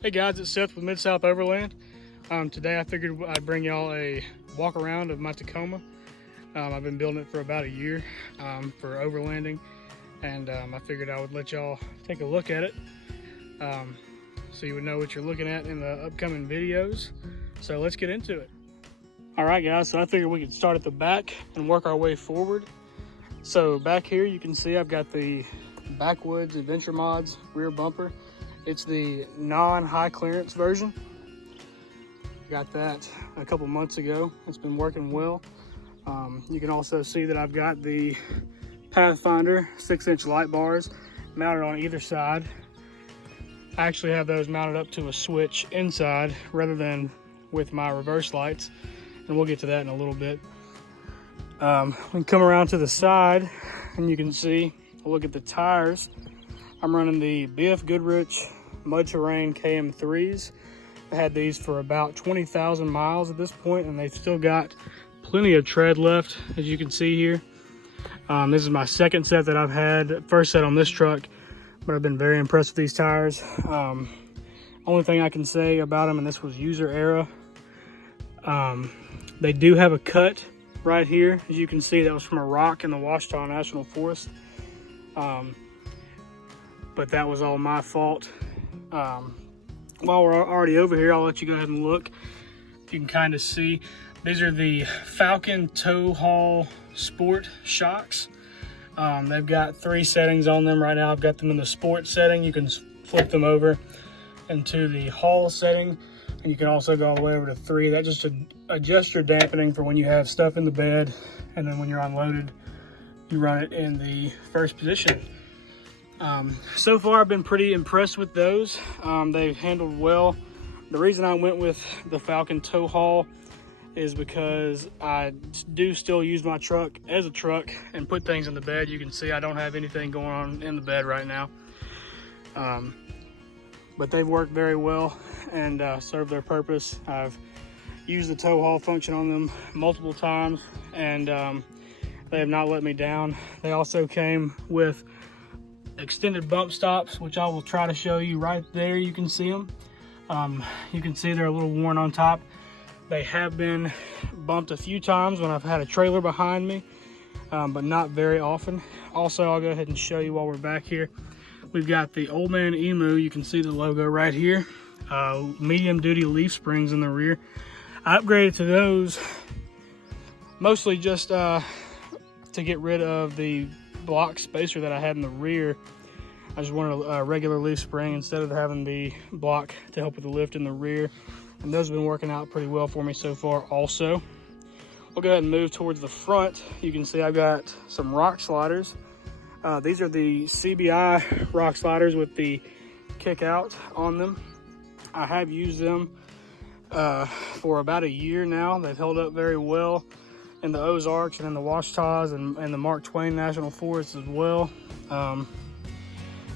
Hey guys, it's Seth with Mid-South Overland. Today I figured I'd bring y'all a walk around of my Tacoma. I've been building it for about a year for overlanding, and I figured I would let y'all take a look at it so you would know what you're looking at in the upcoming videos. So let's get into it. All right guys, so I figured we could start at the back and work our way forward. So back here you can see I've got the Backwoods Adventure Mods rear bumper. It's the non-high clearance version. Got that a couple months ago. It's been working well. You can also see that I've got the Pathfinder 6-inch light bars mounted on either side. I actually have those mounted up to a switch inside rather than with my reverse lights, and we'll get to that in a little bit. We can come around to the side and you can see, look at the tires. I'm running the BFGoodrich Mud Terrain KM3s. I had these for about 20,000 miles at this point, and they've still got plenty of tread left, as you can see here. This is my second set that I've had, first set on this truck, but I've been very impressed with these tires. Only thing I can say about them, and this was user era, they do have a cut right here. As you can see, that was from a rock in the Ouachita National Forest. But that was all my fault. While we're already over here, I'll let you go ahead and look. If you can kind of see, these are the Falcon Tow Haul Sport shocks. They've got 3 settings on them right now. I've got them in the sport setting. You can flip them over into the haul setting, and you can also go all the way over to 3. That just adjusts your dampening for when you have stuff in the bed, and then when you're unloaded, you run it in the first position. So far I've been pretty impressed with those. They've handled well. The reason I went with the Falcon Tow Haul is because I do still use my truck as a truck and put things in the bed. You can see I don't have anything going on in the bed right now. But they've worked very well and served their purpose. I've used the tow haul function on them multiple times, and they have not let me down. They also came with extended bump stops, which I will try to show you right there. You can see them. You can see they're a little worn on top. They have been bumped a few times when I've had a trailer behind me, but not very often. Also, I'll go ahead and show you while we're back here. We've got the old Man Emu. You can see the logo right here. Medium duty leaf springs in the rear. I upgraded to those mostly just to get rid of the block spacer that I had in the rear. I just wanted a regular leaf spring instead of having the block to help with the lift in the rear, and those have been working out pretty well for me so far. Also, we'll go ahead and move towards the front. You can see I've got some rock sliders. These are the CBI rock sliders with the kick out on them. I have used them for about a year now. They've held up very well in the Ozarks and in the Ouachitas and the Mark Twain National Forest as well.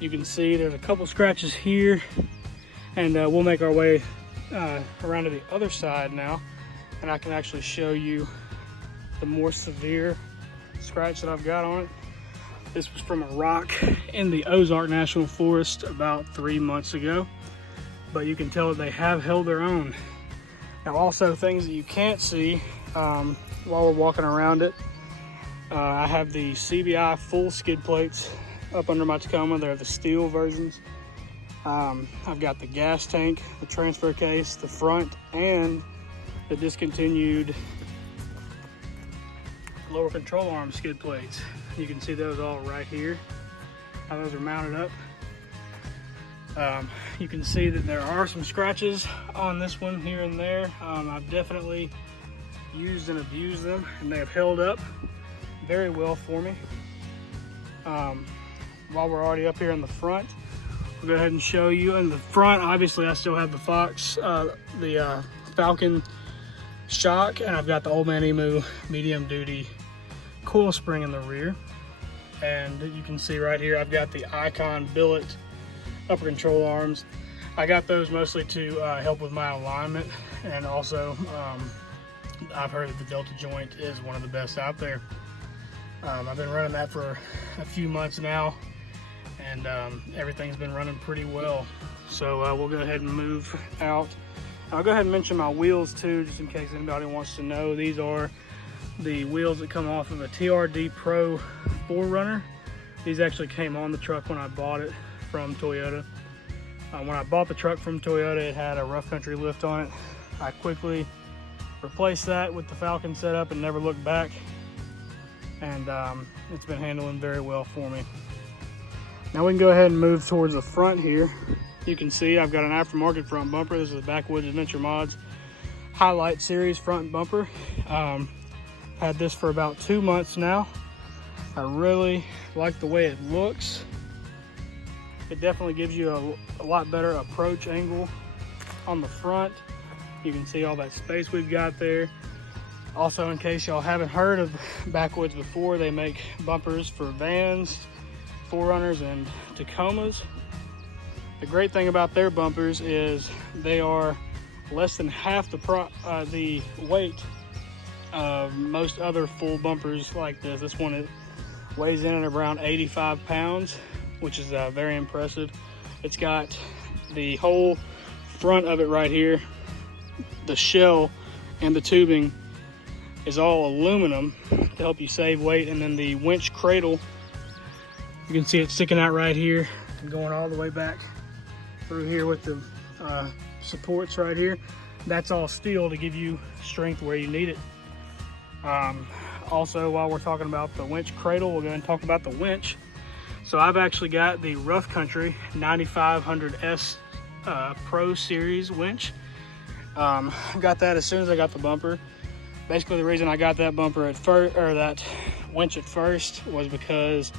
You can see there's a couple scratches here, and we'll make our way around to the other side now, and I can actually show you the more severe scratch that I've got on it. This was from a rock in the Ozark National Forest about 3 months ago, but you can tell that they have held their own. Now, also things that you can't see while we're walking around it, I have the CBI full skid plates up under my Tacoma. They're the steel versions. I've got the gas tank, the transfer case, the front, and the discontinued lower control arm skid plates. You can see those all right here, how those are mounted up. You can see that there are some scratches on this one here and there. I've definitely used and abused them, and they have held up very well for me. While we're already up here in the front, we'll go ahead and show you. In the front, obviously I still have the Falcon shock, and I've got the old Man Emu medium duty coil spring in the rear. And you can see right here I've got the Icon billet upper control arms. I got those mostly to help with my alignment, and also I've heard that the Delta joint is one of the best out there. I've been running that for a few months now, and everything's been running pretty well. So we'll go ahead and move out. I'll go ahead and mention my wheels too, just in case anybody wants to know. These are the wheels that come off of a TRD Pro 4Runner. These actually came on the truck when I bought it from Toyota. When I bought the truck from Toyota, it had a rough country lift on it. I quickly replaced that with the Falcon setup and never looked back. And it's been handling very well for me. Now we can go ahead and move towards the front here. You can see I've got an aftermarket front bumper. This is a Backwoods Adventure Mods Highlight Series front bumper. Had this for about 2 months now. I really like the way it looks. It definitely gives you a lot better approach angle on the front. You can see all that space we've got there. Also, in case y'all haven't heard of Backwoods before, they make bumpers for vans, 4Runners, and Tacomas. The great thing about their bumpers is they are less than half the weight of most other full bumpers like this. This one weighs in at around 85 pounds, which is very impressive. It's got the whole front of it right here. The shell and the tubing is all aluminum to help you save weight, and then the winch cradle, you can see it sticking out right here and going all the way back through here with the supports right here. That's all steel to give you strength where you need it. Also, while we're talking about the winch cradle, we'll go ahead and talk about the winch. So I've actually got the Rough Country 9500S Pro Series winch. Got that as soon as I got the bumper. Basically, the reason I got that bumper at first, or that winch at first, was because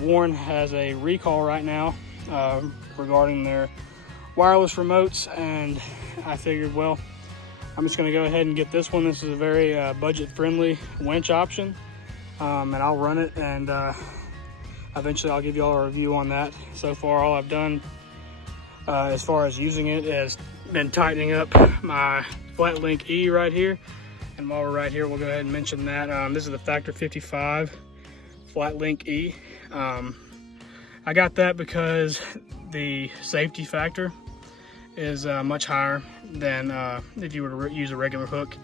Warren has a recall right now regarding their wireless remotes, and I figured, well, I'm just going to go ahead and get this one. This is a very budget-friendly winch option, and I'll run it, and eventually I'll give you all a review on that. So far, all I've done as far as using it has been tightening up my Flat Link E right here. And while we're right here, we'll go ahead and mention that. This is the Factor 55 Flat Link E. I got that because the safety factor is much higher than if you were to use a regular hook.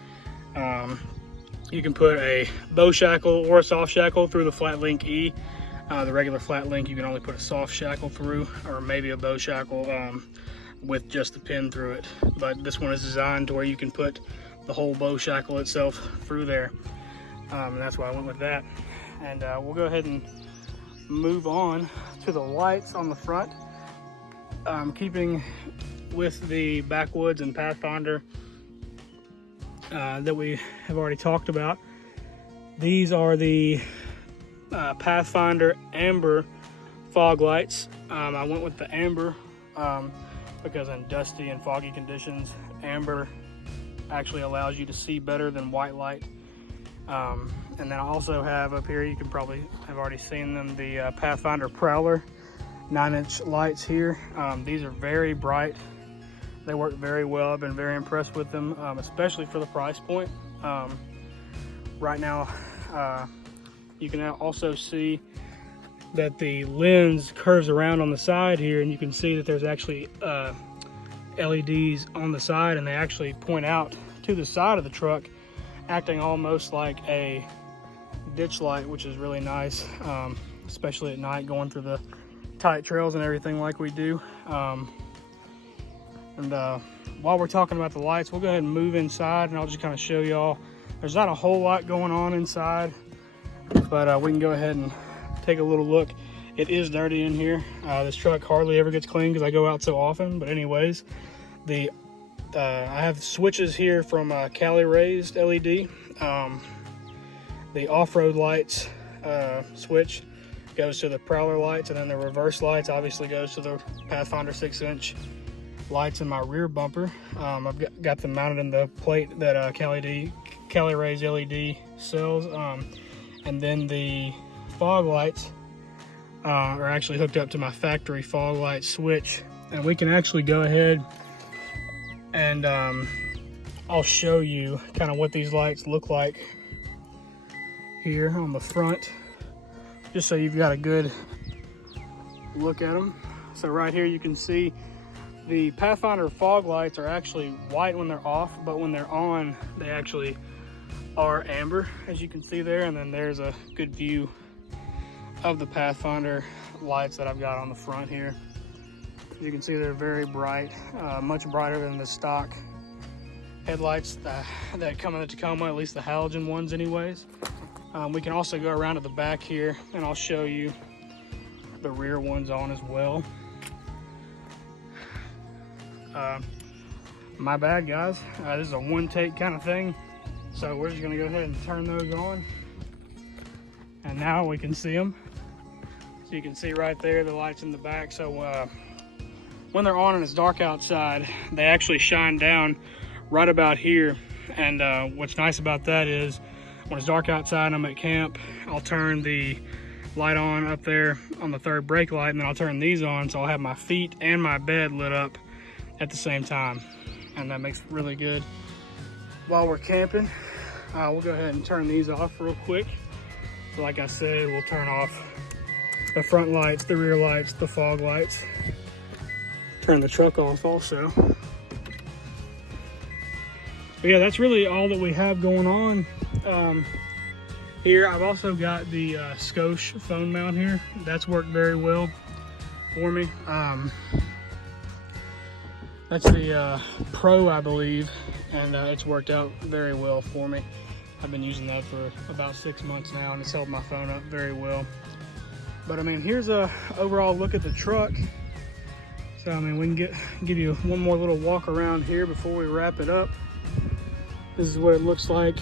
You can put a bow shackle or a soft shackle through the Flat Link E. The regular Flat Link, you can only put a soft shackle through, or maybe a bow shackle with just the pin through it. But this one is designed to where you can put the whole bow shackle itself through there, and that's why I went with that. And we'll go ahead and move on to the lights on the front. Keeping with the Backwoods and Pathfinder that we have already talked about, these are the Pathfinder Amber fog lights. I went with the Amber because in dusty and foggy conditions, Amber actually allows you to see better than white light. And then I also have up here, you can probably have already seen them, the Pathfinder Prowler 9-inch lights here. These are very bright. They work very well. I've been very impressed with them, especially for the price point. Right now, you can also see that the lens curves around on the side here, and you can see that there's actually LEDs on the side, and they actually point out to the side of the truck, acting almost like a ditch light, which is really nice, especially at night going through the tight trails and everything like we do. While we're talking about the lights, we'll go ahead and move inside, and I'll just kind of show y'all. There's not a whole lot going on inside, but we can go ahead and take a little look. It is dirty in here. This truck hardly ever gets clean because I go out so often. But anyways, I have switches here from Cali Raised LED. The off-road lights switch goes to the Prowler lights, and then the reverse lights obviously goes to the Pathfinder 6-inch lights in my rear bumper. I've got them mounted in the plate that Cali Raised LED sells, and then the fog lights are actually hooked up to my factory fog light switch. And we can actually go ahead and I'll show you kind of what these lights look like here on the front, just so you've got a good look at them. So right here you can see The Pathfinder fog lights are actually white when they're off, but when they're on, they actually are amber, as you can see there. And then there's a good view of the Pathfinder lights that I've got on the front here. As you can see, they're very bright, much brighter than the stock headlights that come in the Tacoma, at least the halogen ones anyways. We can also go around to the back here and I'll show you the rear ones on as well. My bad, guys. This is a one take kind of thing. So we're just gonna go ahead and turn those on. And now we can see them. So you can see right there, the lights in the back. So when they're on and it's dark outside, they actually shine down right about here. And what's nice about that is when it's dark outside and I'm at camp, I'll turn the light on up there on the third brake light, and then I'll turn these on, so I'll have my feet and my bed lit up at the same time. And that makes it really good while we're camping. We'll go ahead and turn these off real quick. So like I said, we'll turn off the front lights, the rear lights, the fog lights. Turn the truck off also. But yeah, that's really all that we have going on here. I've also got the Scosh phone mount here. That's worked very well for me. That's the Pro, I believe, and it's worked out very well for me. I've been using that for about 6 months now, and it's held my phone up very well. But I mean, here's a overall look at the truck. So I mean, we can give you one more little walk around here before we wrap it up. This is what it looks like.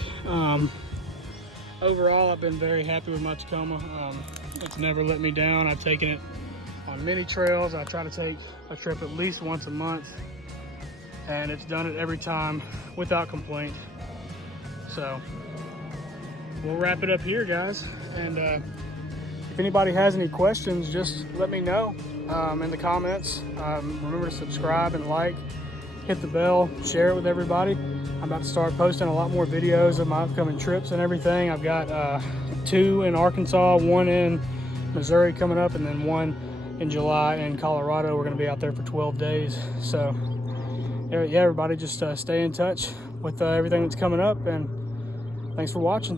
Overall, I've been very happy with my Tacoma. It's never let me down. I've taken it on many trails. I try to take a trip at least once a month, and it's done it every time without complaint. So we'll wrap it up here, guys. And if anybody has any questions, just let me know in the comments. Remember to subscribe and like, hit the bell, share it with everybody. I'm about to start posting a lot more videos of my upcoming trips and everything. I've got 2 in Arkansas, 1 in Missouri coming up, and then 1 in July in Colorado. We're gonna be out there for 12 days. So yeah, everybody just stay in touch with everything that's coming up, and thanks for watching.